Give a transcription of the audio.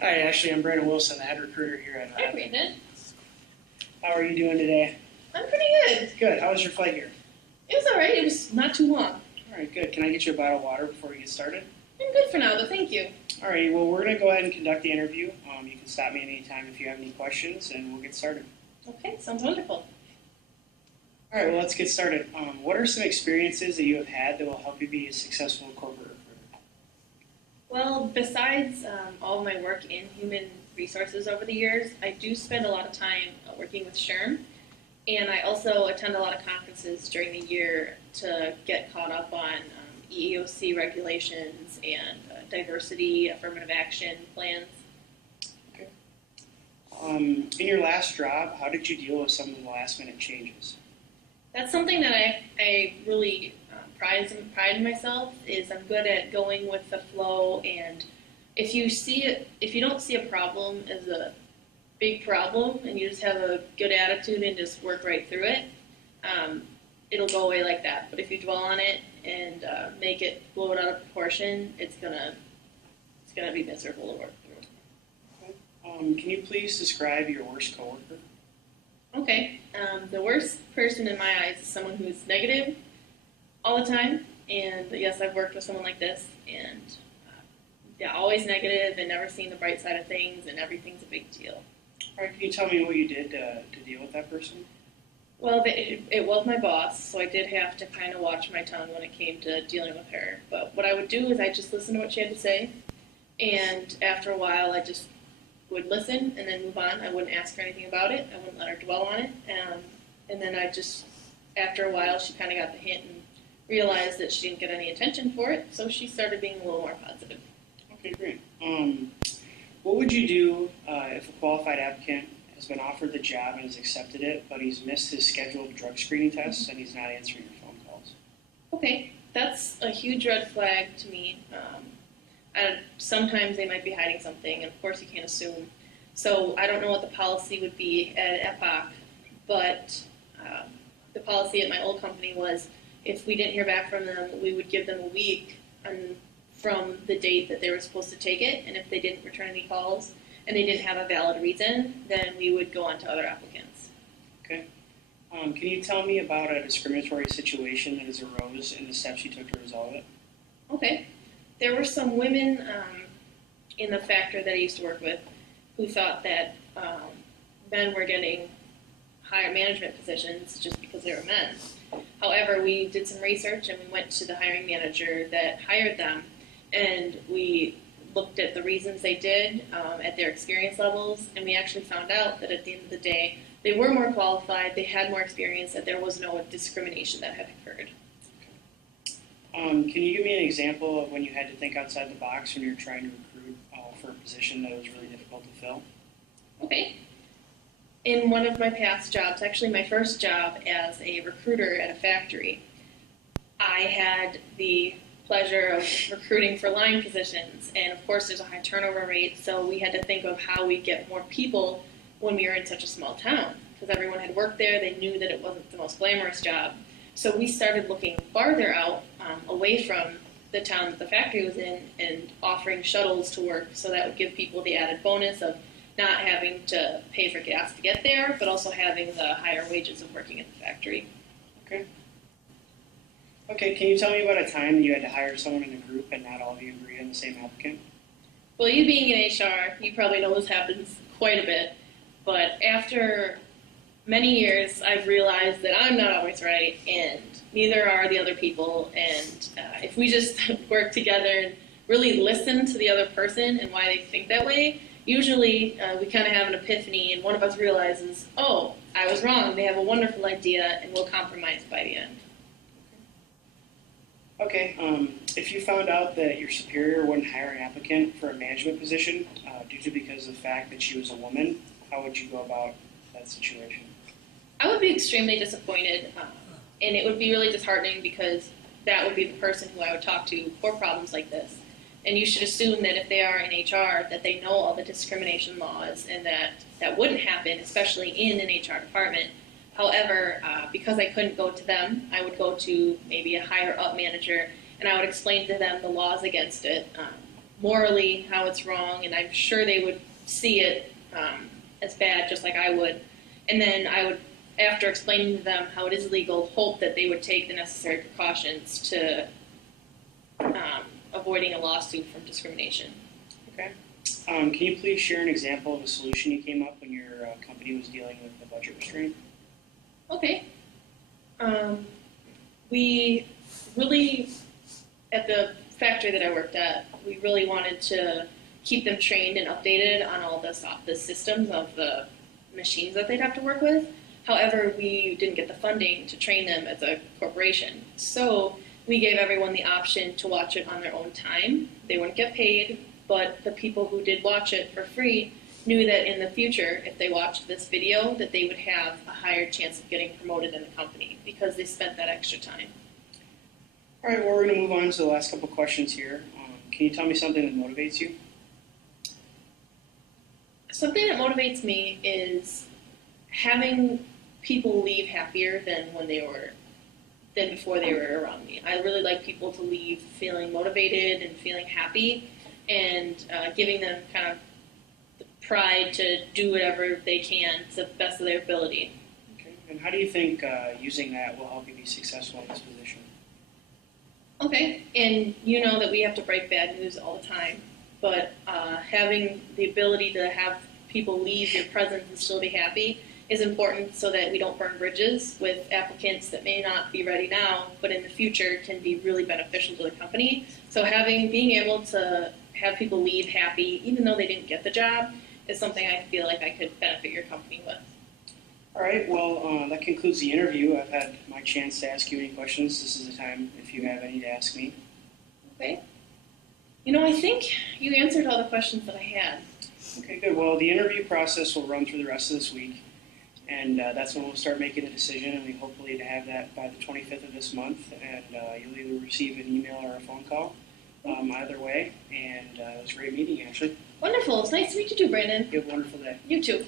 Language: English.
Hi, Ashley. I'm Brandon Wilson, the head recruiter here at Hi, Brandon. How are you doing today? I'm pretty good. Good. How was your flight here? It was all right. It was not too long. All right, good. Can I get you a bottle of water before we get started? I'm good for now, but thank you. All right, well, we're going to go ahead and conduct the interview. You can stop me anytime if you have any questions, and we'll get started. Okay, sounds wonderful. All right, well, let's get started. What are some experiences that you have had that will help you be a successful corporate recruiter? Well, besides all of my work in human resources over the years, I do spend a lot of time working with SHRM, and I also attend a lot of conferences during the year to get caught up on EEOC regulations and diversity, affirmative action plans. Okay. In your last job, how did you deal with some of the last-minute changes? That's something that I really pride in myself. Is I'm good at going with the flow, and if you don't see a problem as a big problem, and you just have a good attitude and just work right through it, it'll go away like that. But if you dwell on it and make it blow it out of proportion, it's gonna be miserable to work through. Okay. Can you please describe your worst coworker? Okay, the worst person in my eyes is someone who's negative all the time, and yes, I've worked with someone like this, and yeah, always negative and never seeing the bright side of things, and everything's a big deal. All right, can you tell me what you did to deal with that person? Well, it was my boss, so I did have to kind of watch my tongue when it came to dealing with her. But what I would do is I just listen to what she had to say, and after a while, I just would listen and then move on. I wouldn't ask her anything about it. I wouldn't let her dwell on it. And then after a while, she kind of got the hint and realized that she didn't get any attention for it, so she started being a little more positive. Okay, great. What would you do if a qualified applicant has been offered the job and has accepted it, but he's missed his scheduled drug screening tests and he's not answering your phone calls? Okay, that's a huge red flag to me. Sometimes they might be hiding something, and of course you can't assume. So I don't know what the policy would be at Epoch, but the policy at my old company was if we didn't hear back from them, we would give them a week from the date that they were supposed to take it, and if they didn't return any calls and they didn't have a valid reason, then we would go on to other applicants. Okay. Can you tell me about a discriminatory situation that has arose and the steps you took to resolve it? Okay. There were some women in the factory that I used to work with who thought that men were getting higher management positions just because they were men. However, we did some research and we went to the hiring manager that hired them, and we looked at the reasons they did, at their experience levels, and we actually found out that at the end of the day, they were more qualified, they had more experience, that there was no discrimination that had occurred. Can you give me an example of when you had to think outside the box when you were trying to recruit for a position that was really difficult to fill? Okay. In one of my past jobs, actually my first job as a recruiter at a factory, I had the pleasure of recruiting for line positions, and of course there's a high turnover rate, so we had to think of how we get more people when we were in such a small town, because everyone had worked there, they knew that it wasn't the most glamorous job. So we started looking farther out, away from the town that the factory was in, and offering shuttles to work, so that would give people the added bonus of not having to pay for gas to get there, but also having the higher wages of working at the factory. Okay. Okay, can you tell me about a time you had to hire someone in a group and not all of you agreed on the same applicant? Well, you being in HR, you probably know this happens quite a bit, but after many years, I've realized that I'm not always right, and neither are the other people, and if we just work together and really listen to the other person and why they think that way, usually we kind of have an epiphany, and one of us realizes, oh, I was wrong, they have a wonderful idea, and we'll compromise by the end. Okay, if you found out that your superior wouldn't hire an applicant for a management position because of the fact that she was a woman, how would you go about that situation? I would be extremely disappointed, and it would be really disheartening because that would be the person who I would talk to for problems like this. And you should assume that if they are in HR, that they know all the discrimination laws and that wouldn't happen, especially in an HR department. However, because I couldn't go to them, I would go to maybe a higher up manager, and I would explain to them the laws against it. morally how it's wrong, and I'm sure they would see it as bad just like I would. And then I would, after explaining to them how it is illegal, hope that they would take the necessary precautions to avoiding a lawsuit from discrimination. Okay. Can you please share an example of a solution you came up when your company was dealing with the budget restraint? Okay. We really, at the factory that I worked at, we really wanted to keep them trained and updated on all the systems of the machines that they'd have to work with. However, we didn't get the funding to train them as a corporation. So we gave everyone the option to watch it on their own time. They wouldn't get paid, but the people who did watch it for free knew that in the future, if they watched this video, that they would have a higher chance of getting promoted in the company because they spent that extra time. All right, well, we're going to move on to the last couple questions here. Can you tell me something that motivates you? Something that motivates me is having people leave happier than before they were around me. I really like people to leave feeling motivated and feeling happy, and giving them kind of the pride to do whatever they can to the best of their ability. Okay. And how do you think using that will help you be successful in this position? Okay, and you know that we have to break bad news all the time, but having the ability to have people leave your presence and still be happy is important so that we don't burn bridges with applicants that may not be ready now, but in the future can be really beneficial to the company. So being able to have people leave happy, even though they didn't get the job, is something I feel like I could benefit your company with. All right, well, that concludes the interview. I've had my chance to ask you any questions. This is the time if you have any to ask me. Okay. You know, I think you answered all the questions that I had. Okay, good. Well, the interview process will run through the rest of this week, and that's when we'll start making a decision, and we hopefully to have that by the 25th of this month, and you'll either receive an email or a phone call, either way, and it was a great meeting, actually. Wonderful. It's nice to meet you too, Brandon. You have a wonderful day. You too.